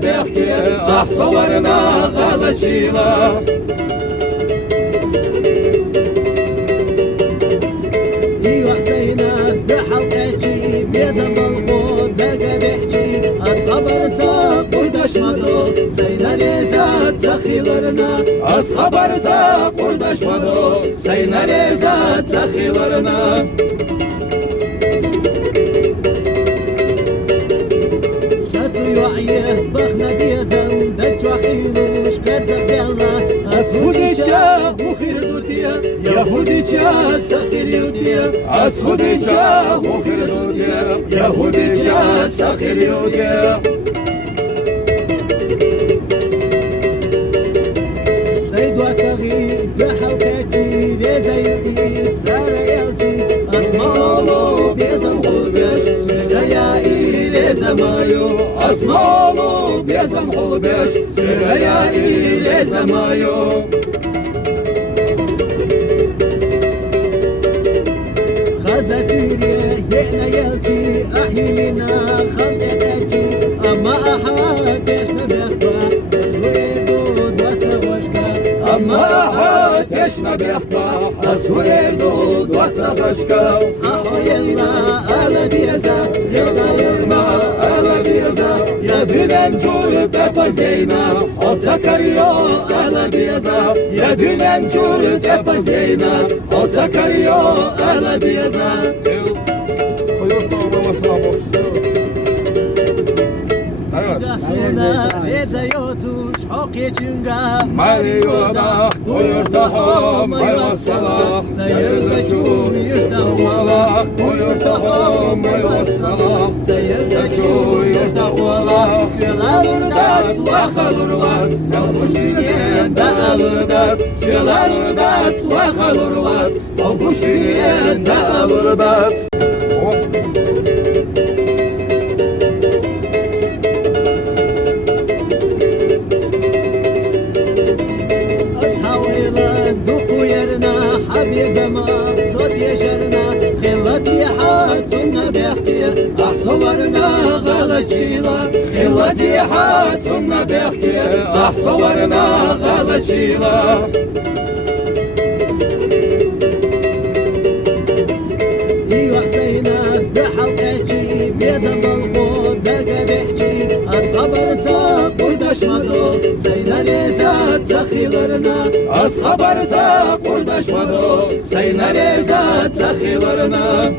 teşme behki ah sovarına galıçıyla Az haberza kurdaşmadı Seyna rezat sahilarına Satıyor bakna diyazan Becvahiluş kerzak yalla Ashudica muhir dutiya Yahudica sahir yudiya Ashudica muhir dutiya Yahudica sahir yudiya Asmalı bezem holbeş Süreyya ile zemayo Gaza Suriye yena yelki ahilina Khalqeteki ama ahad yaşna bekba Asverdu dvata başka Ama ahad yaşna bekba Asverdu dvata başka Ahoyella ala diyeza Yılma ala diyeza Ya dünen cür tepa zeyna O takarıyor ala diyeza Ya dünen cür tepa zeyna O takarıyor ala diyeza Gasona reza yotuş hok yechunga Mariyoda Koyurtaho mayvasala Zayırdaşu yırtavala Koyurtaho mayvasala Zayırdaşu yırtavala Suyalarurdat Vahalurvat Yalmışliyen dağılırdat Suyalarurdat Vahalurvat Yalmışliyen dağılırdat صورنا غلطيلا خلتي حاتنا بحكي صورنا غلطيلا يوحسينا بحلقتي بيزن الخود دقا بحكي أصحاب الرزاق قردشمدو سينا ريزات سخيلرنا أصحاب الرزاق قردشمدو سينا ريزات سخيلرنا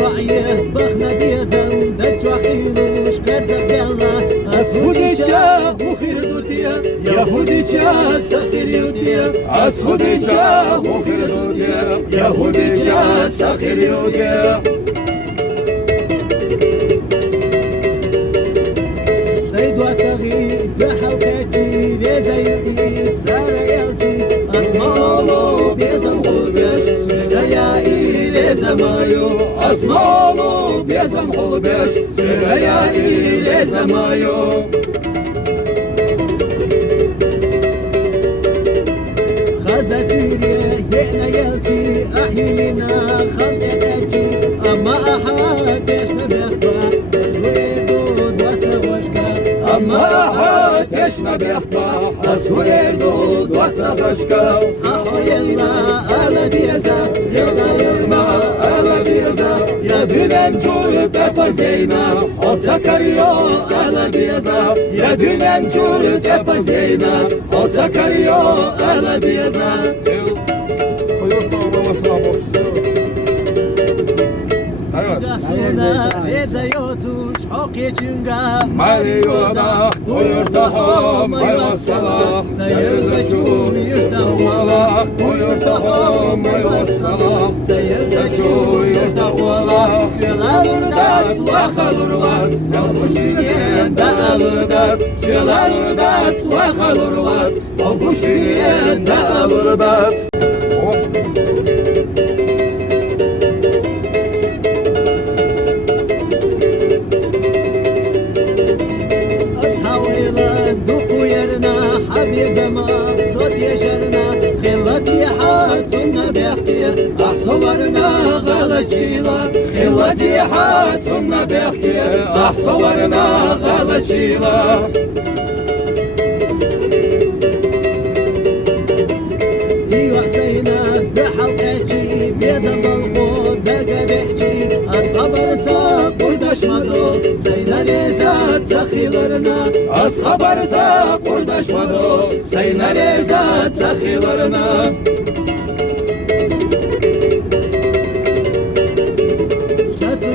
وعيه بخنا ديزن بجوحيلوش كرزك يلا أسهوديشا مخير دوتيا يهوديشا سخير يوديا أسهوديشا مخير دوتيا يهوديشا سخير يوديا سيد وكغي بحلقتي بيزيدي سارة يلجي أسمالو بيزن غلبش سلقيا إلي زمايو Asmalı bezem holbeş Süreyya ile zemayo Gaza Suriye yena yelki ahilina Khalqeteki ama ahad yaşna bekba Asverdu dvata başka Ama ahad yaşna bekba Asverdu dvata başka Ahoyella ala diyeza Yılma ala diyeza Ya dünen cür tepa zeyna O takarıyor ala diyeza Ya dünen cür tepa zeyna O takarıyor ala diyeza Gasona reza yotuş hok yechunga Mariyoda Koyurtaho mayvasala Zayırdaşu yırtavala Koyurtaho mayvasala Zayırdaşu yırtavala Suyalarurdat Vahalurvat Yalmışliyen dağılırdat Suyalarurdat Vahalurvat Yalmışliyen dağılırdat صورنا غلطيلا ديحات سنة بيحكي أحصورنا غلط شيلا يوحسينا بحلقتي بيزن بالقود دقدحتي أصحاب رساب قردشمدو زينا ريزات سخيلرنا أصحاب رساب قردشمدو زينا ريزات سخيلرنا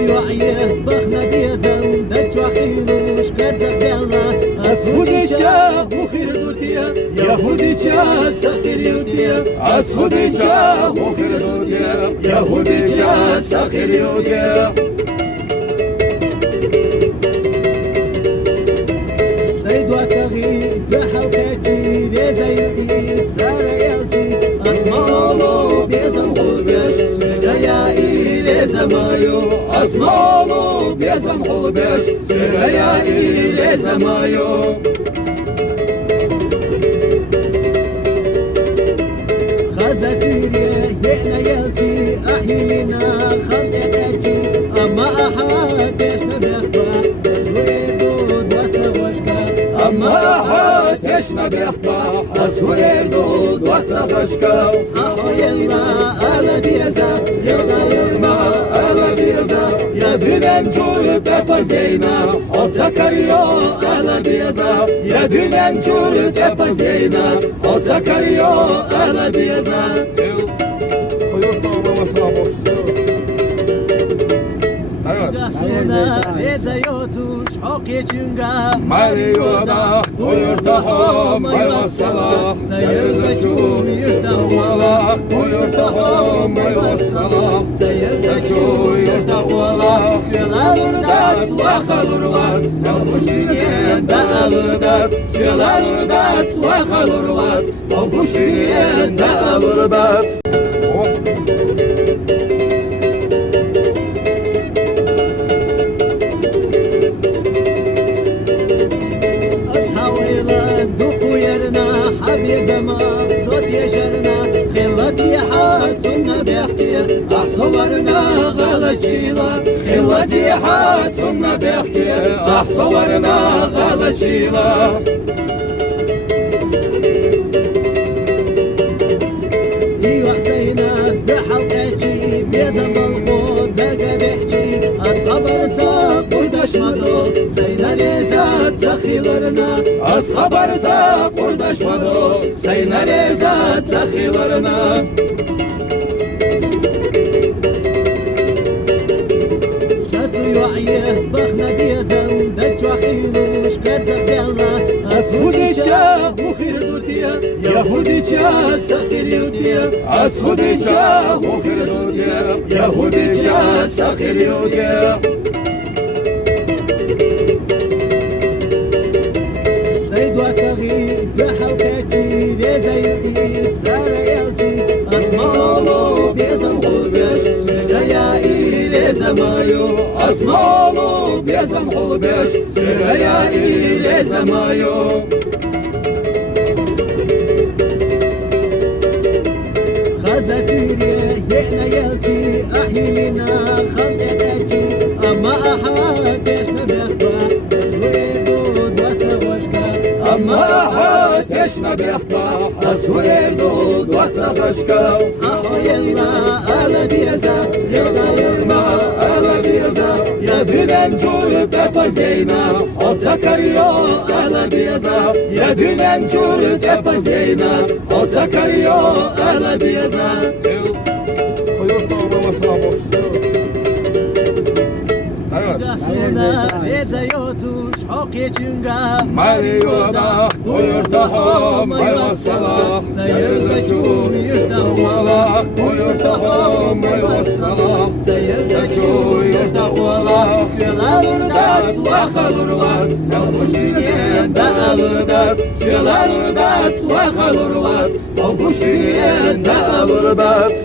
يوعيه بخنا بيزن دج وحيلوش كرزة بيلا أسهودي جا مخير دوتيا يهودي جا سخير يوتيا أسهودي جا مخير دوتيا يهودي جا سخير يوتيا سيد وتغي بحلقتي بيزا يؤيد سارة يلتي أسمالو بيزن غربش سرقيا إيلي زمايو أسمالو بيزن غربش سرقيا إيلي زمايو خزا سيريا يحنا يلتي أحيلنا خلقتي أما أحاتش نبيخبا سويدود وتوشكا أما حاتش نبيخبا أسويدود وتوشكا صحو يلا ألا بيزا يلا يغما ألا بيزا يا دنن جور تبزينا أتكريو ألا بيزا يا دنن جور تبزينا أتكريو ألا بيزا Gasona beza yotuş hoki çünga Mariyoda uyurtaho mayvasala Sayırda şu yurtavala Uyurtaho mayvasala Sayırda şu yurtavala Siyalurdat vahalurvat Babuşiyen dağılurdat Siyalurdat vahalurvat Babuşiyen dağılurdat زما صوت يشرنا خلت يحاتنا بيحكي أحصورنا غلط شيلا خلت يحاتنا بيحكي أحصورنا غلط شيلا يوحسينا بحلقتي بيزن بالقود دقدحتي أصحاب رساب قردشمدو زينا ريزات سخيلرنا أصحاب رساب قردشمدو زينا ريزات سخيلرنا ساتو يوعيه بخنا بيزن دج وحيلوش كرزة بيلا أسهودي جا مخير دوتيا يهودي جا سخير يوتيا أسهودي جا مخير دوتيا يهودي جا سخير يوتيا سيد وتغي بحلقتي بيزا يؤيد سارة يلتي أسمالو بيزن غربش سرقيا إيلي زمايو أسمالو بيزن غربش سرقيا إيلي زمايو خزا سيريا يحنا يلتي أحيلنا خلقتي أما أحاتش نبيخبا سويدود وتوشكا أما حاتش نبيخبا أسويدود وتوشكا صحو يلا ألا بيزا يلا يغما ألا بيزا يا دنن جور تبزينا أتكريو ألا بيزا يا دنن جور تبزينا أتكريو ألا بيزا Gasona beza yotuş hoki çünga Mariyoda uyurtaho mayvasala Sayırda şu yurtavala Uyurtaho mayvasala Sayırda şu yurtavala Siyalurdat vahalurvat Babuşiyen dağılurdat Siyalurdat vahalurvat Babuşiyen dağılurdat